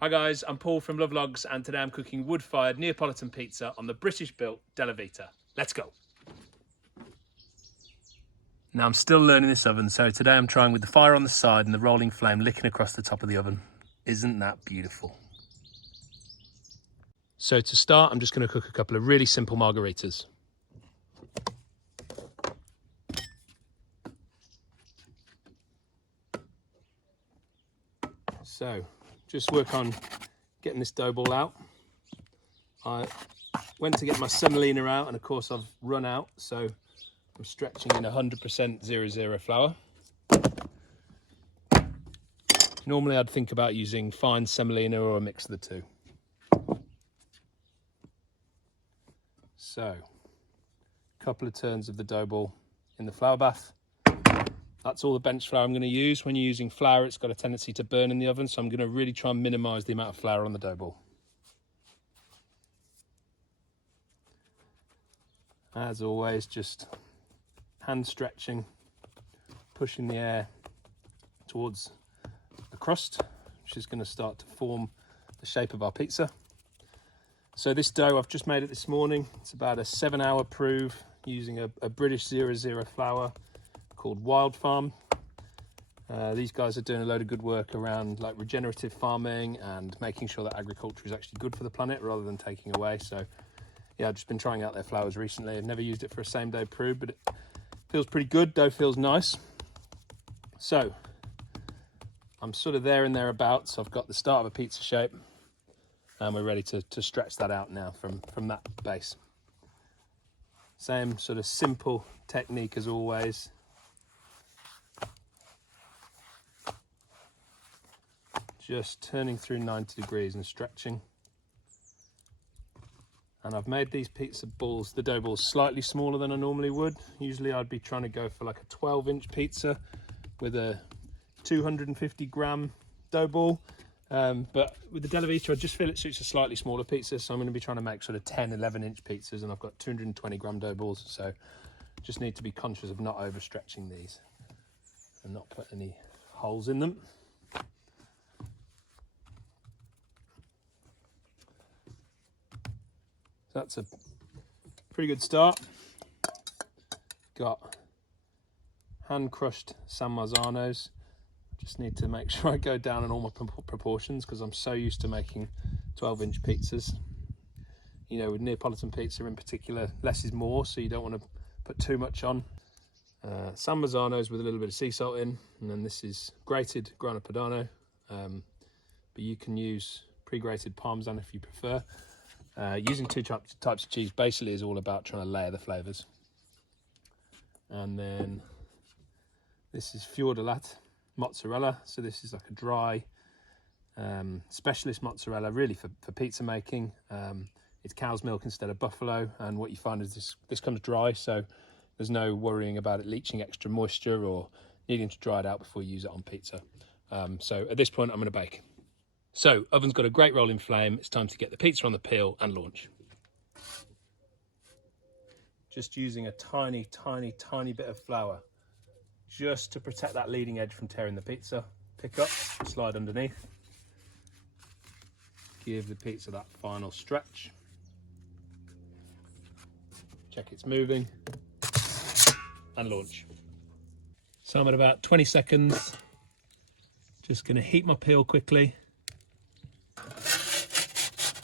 Hi guys, I'm Paul from Lovelogs and today I'm cooking wood-fired Neapolitan pizza on the British-built Delevita. Let's go! Now I'm still learning this oven, so today I'm trying with the fire on the side and the rolling flame licking across the top of the oven. Isn't that beautiful? So to start, I'm just going to cook a couple of really simple margaritas. So just work on getting this dough ball out. I went to get my semolina out and of course I've run out, so I'm stretching in 100% 00 flour. Normally I'd think about using fine semolina or a mix of the two. So a couple of turns of the dough ball in the flour bath. That's all the bench flour I'm going to use. When you're using flour, it's got a tendency to burn in the oven, so I'm going to really try and minimise the amount of flour on the dough ball. As always, just hand stretching, pushing the air towards the crust, which is going to start to form the shape of our pizza. So this dough, I've just made it this morning. It's about a 7-hour prove using a British 00 flour called Wild Farm. These guys are doing a load of good work around like regenerative farming and making sure that agriculture is actually good for the planet rather than taking away. So yeah, I've just been trying out their flours recently. I've never used it for a same day prove, but it feels pretty good. Dough feels nice. So I'm sort of there and thereabouts. I've got the start of a pizza shape and we're ready to stretch that out now from that base. Same sort of simple technique as always. Just turning through 90 degrees and stretching. And I've made these pizza balls, the dough balls, slightly smaller than I normally would. Usually I'd be trying to go for like a 12-inch pizza with a 250 gram dough ball. But with the Delevita, I just feel it suits a slightly smaller pizza. So I'm going to be trying to make sort of 10, 11-inch pizzas, and I've got 220 gram dough balls. So just need to be conscious of not overstretching these and not put any holes in them. That's a pretty good start. Got hand crushed San Marzanos. Just need to make sure I go down in all my proportions because I'm so used to making 12-inch pizzas. You know, with Neapolitan pizza in particular, less is more, so you don't want to put too much on. San Marzanos with a little bit of sea salt in, and then this is grated grana padano, but you can use pre-grated Parmesan if you prefer. Using two types of cheese basically is all about trying to layer the flavours. And then this is fior di latte mozzarella. So this is like a dry specialist mozzarella, really for pizza making. It's cow's milk instead of buffalo. And what you find is this comes dry, so there's no worrying about it leaching extra moisture or needing to dry it out before you use it on pizza. So at this point, I'm going to bake. So, oven's got a great rolling flame. It's time to get the pizza on the peel and launch. Just using a tiny, tiny, tiny bit of flour just to protect that leading edge from tearing the pizza. Pick up, slide underneath. Give the pizza that final stretch. Check it's moving and launch. So I'm at about 20 seconds. Just going to heat my peel quickly.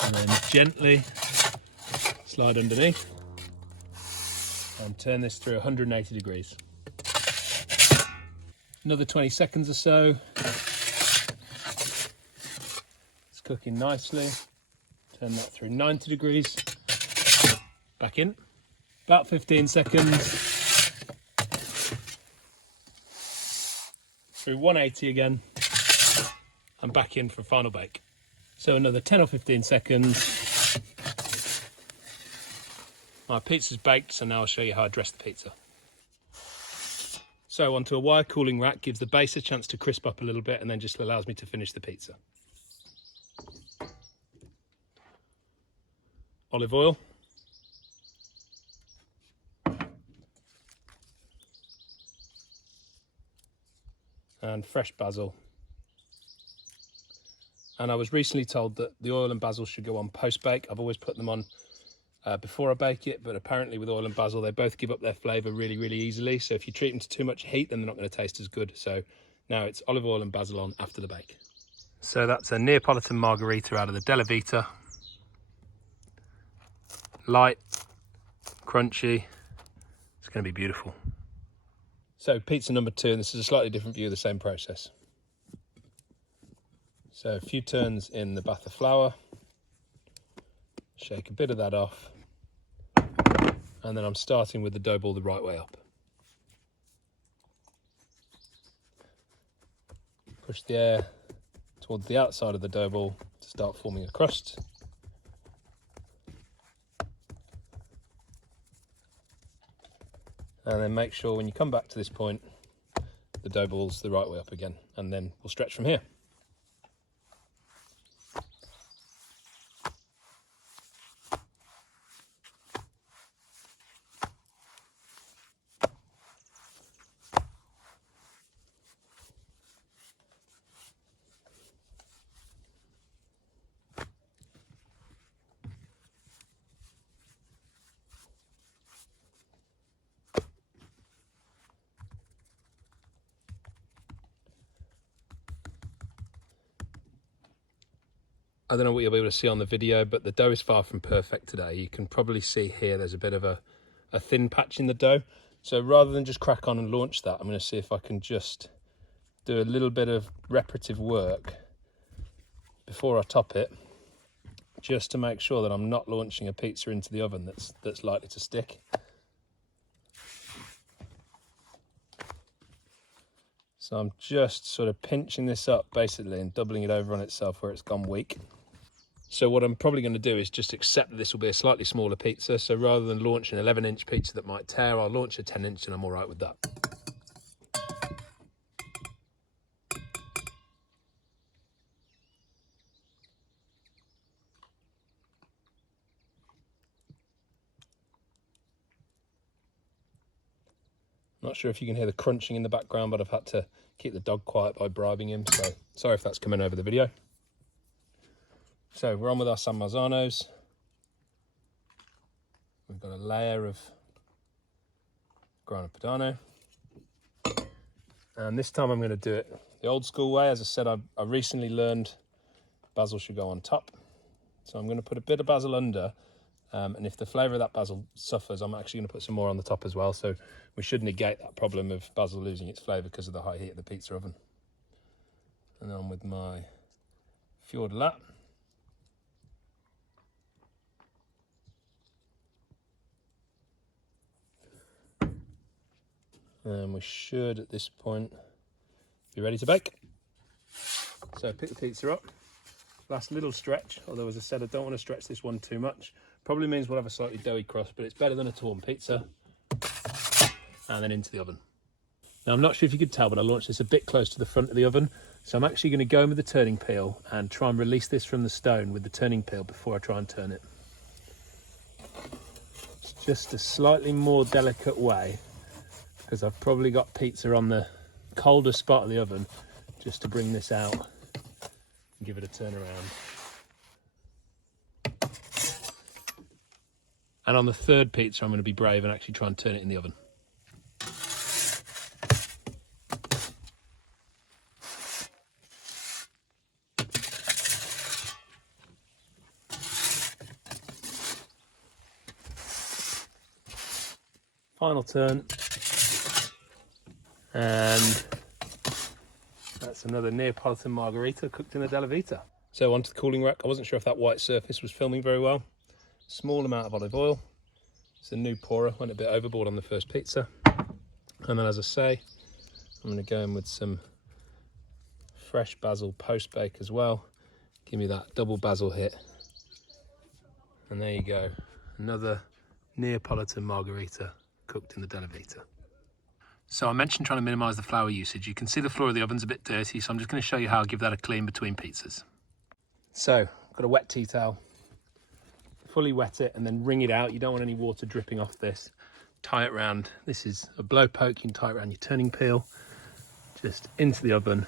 And then gently slide underneath and turn this through 180 degrees. Another 20 seconds or so. It's cooking nicely. Turn that through 90 degrees. Back in. About 15 seconds. Through 180 again. And back in for a final bake. So another 10 or 15 seconds. My pizza's baked, so now I'll show you how I dress the pizza. So onto a wire cooling rack, gives the base a chance to crisp up a little bit and then just allows me to finish the pizza. Olive oil. And fresh basil. And I was recently told that the oil and basil should go on post-bake. I've always put them on before I bake it, but apparently with oil and basil, they both give up their flavour really, really easily. So if you treat them to too much heat, then they're not going to taste as good. So now it's olive oil and basil on after the bake. So that's a Neapolitan margarita out of the Delevita. Light, crunchy, it's going to be beautiful. So pizza number 2, and this is a slightly different view of the same process. So a few turns in the bath of flour, shake a bit of that off, and then I'm starting with the dough ball the right way up. Push the air towards the outside of the dough ball to start forming a crust. And then make sure when you come back to this point, the dough ball's the right way up again, and then we'll stretch from here. I don't know what you'll be able to see on the video, but the dough is far from perfect today. You can probably see here there's a bit of a thin patch in the dough. So rather than just crack on and launch that, I'm going to see if I can just do a little bit of reparative work before I top it, just to make sure that I'm not launching a pizza into the oven that's likely to stick. So I'm just sort of pinching this up basically and doubling it over on itself where it's gone weak. So what I'm probably going to do is just accept that this will be a slightly smaller pizza. So rather than launch an 11-inch pizza that might tear, I'll launch a 10-inch and I'm all right with that. Not sure if you can hear the crunching in the background, but I've had to keep the dog quiet by bribing him. So sorry if that's coming over the video. So we're on with our San Marzanos. We've got a layer of grana padano. And this time I'm going to do it the old school way. As I said, I recently learned basil should go on top. So I'm going to put a bit of basil under. And if the flavour of that basil suffers, I'm actually going to put some more on the top as well. So we should negate that problem of basil losing its flavour because of the high heat of the pizza oven. And on with my fior di latte. And we should, at this point, be ready to bake. So pick the pizza up. Last little stretch, although as I said, I don't want to stretch this one too much. Probably means we'll have a slightly doughy crust, but it's better than a torn pizza. And then into the oven. Now I'm not sure if you could tell, but I launched this a bit close to the front of the oven. So I'm actually going to go in with the turning peel and try and release this from the stone with the turning peel before I try and turn it. It's just a slightly more delicate way, because I've probably got pizza on the colder spot of the oven, just to bring this out and give it a turn around. And on the third pizza, I'm going to be brave and actually try and turn it in the oven. Final turn. And that's another Neapolitan margarita cooked in a Delevita. So onto the cooling rack. I wasn't sure if that white surface was filming very well. Small amount of olive oil. It's a new pourer, went a bit overboard on the first pizza. And then, as I say, I'm going to go in with some fresh basil post-bake as well. Give me that double basil hit. And there you go, another Neapolitan margarita cooked in the Delivita. So I mentioned trying to minimise the flour usage. You can see the floor of the oven's a bit dirty, so I'm just going to show you how I give that a clean between pizzas. So I've got a wet tea towel. Fully wet it and then wring it out. You don't want any water dripping off this. Tie it round. This is a blow poke. You can tie it around your turning peel. Just into the oven.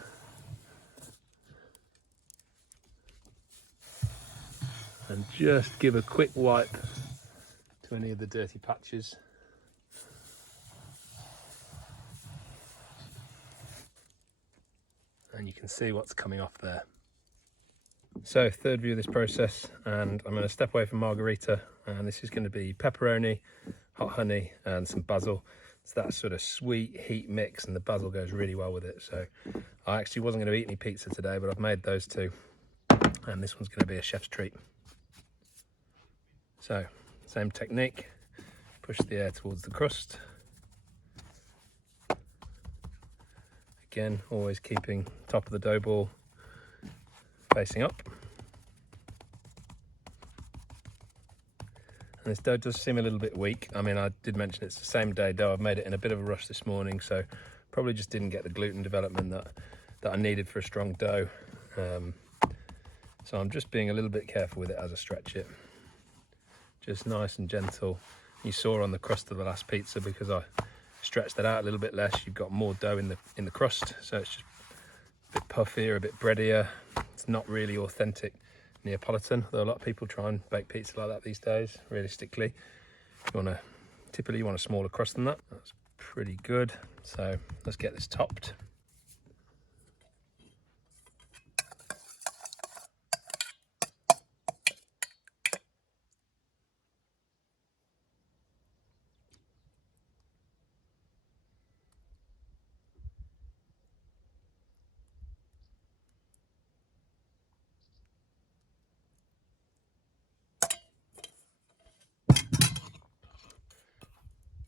and just give a quick wipe to any of the dirty patches. And you can see what's coming off there. So third view of this process, and I'm going to step away from margarita, and this is going to be pepperoni, hot honey and some basil. It's that sort of sweet heat mix, and the basil goes really well with it. So I actually wasn't going to eat any pizza today, but I've made those two, and this one's going to be a chef's treat. So same technique, push the air towards the crust. Again, always keeping top of the dough ball facing up. And this dough does seem a little bit weak. I mean, I did mention it's the same day dough. I've made it in a bit of a rush this morning, so probably just didn't get the gluten development that I needed for a strong dough. So I'm just being a little bit careful with it as I stretch it. Just nice and gentle. You saw on the crust of the last pizza, because I stretched that out a little bit less, you've got more dough in the crust, so it's just a bit puffier, a bit breadier. It's not really authentic Neapolitan, though a lot of people try and bake pizza like that these days. Realistically, typically you want a smaller crust than that. That's pretty good. So let's get this topped.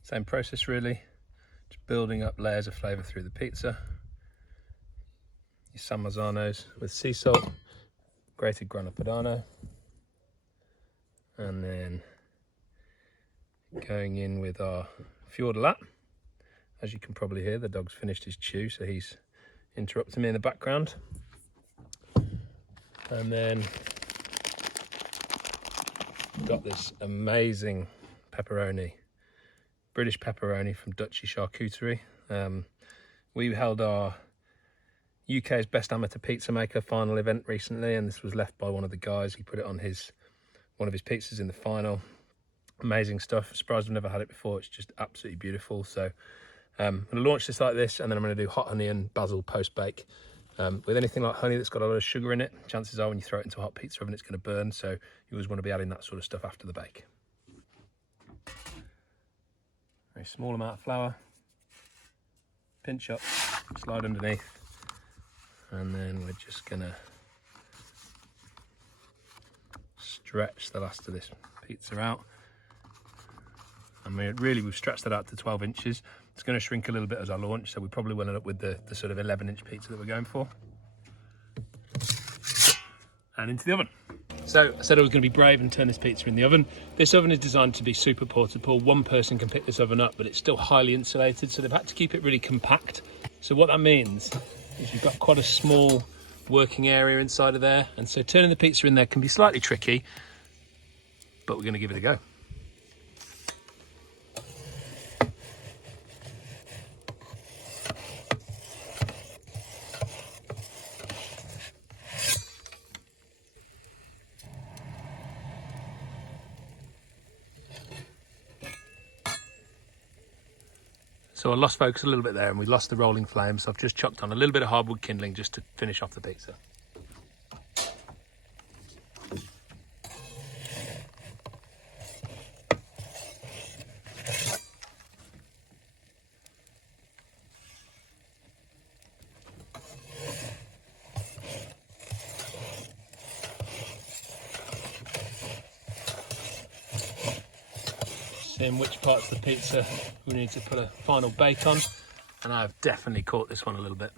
Same process really, just building up layers of flavour through the pizza. Your San Marzanos with sea salt, grated grana padano, and then going in with our fior di latte. As you can probably hear, the dog's finished his chew, so he's interrupting me in the background. And then got this amazing pepperoni, British pepperoni from Dutchy Charcuterie. We held our UK's Best Amateur Pizza Maker final event recently, and this was left by one of the guys. He put it on one of his pizzas in the final. Amazing stuff. Surprised I've never had it before. It's just absolutely beautiful. So I'm going to launch this like this, and then I'm going to do hot honey and basil post bake. With anything like honey that's got a lot of sugar in it, chances are when you throw it into a hot pizza oven, it's going to burn. So you always want to be adding that sort of stuff after the bake. Very small amount of flour, pinch up, slide underneath, and then we're just going to stretch the last of this pizza out. And we've stretched that out to 12 inches. It's going to shrink a little bit as I launch, so we probably will end up with the sort of 11-inch pizza that we're going for. And into the oven. So I said I was going to be brave and turn this pizza in the oven. This oven is designed to be super portable. One person can pick this oven up, but it's still highly insulated, so they've had to keep it really compact. So what that means is you've got quite a small working area inside of there, and so turning the pizza in there can be slightly tricky, but we're going to give it a go. So I lost focus a little bit there, and we lost the rolling flame, so I've just chucked on a little bit of hardwood kindling just to finish off the pizza. Seeing which parts of the pizza we need to put a final bake on, and I've definitely caught this one a little bit.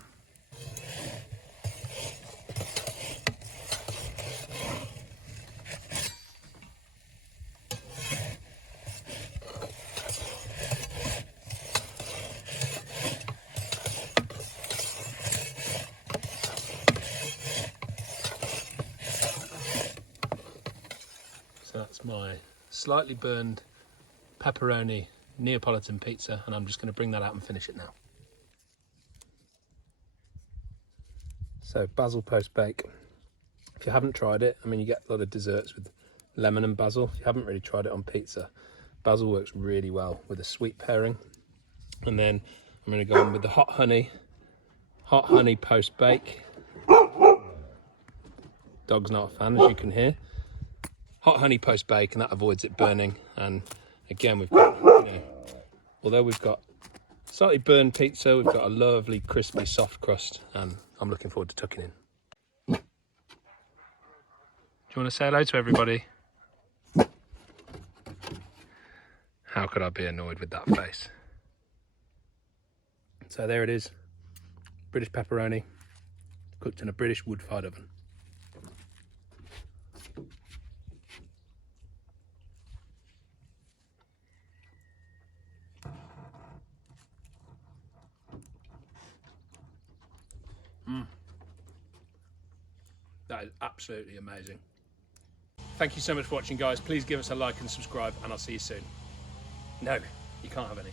So that's my slightly burned pepperoni Neapolitan pizza, and I'm just going to bring that out and finish it now. So basil post bake, if you haven't tried it, I mean, you get a lot of desserts with lemon and basil. If you haven't really tried it on pizza, basil works really well with a sweet pairing. And then I'm going to go on with the hot honey post-bake. Dog's not a fan, as you can hear. Hot honey post-bake, and that avoids it burning. And again, we've got, although we've got slightly burned pizza, we've got a lovely crispy soft crust, and I'm looking forward to tucking in. Do you want to say hello to everybody? How could I be annoyed with that face? So there it is, British pepperoni, cooked in a British wood-fired oven. That is absolutely amazing. Thank you so much for watching, guys. Please give us a like and subscribe, and I'll see you soon. No, you can't have any.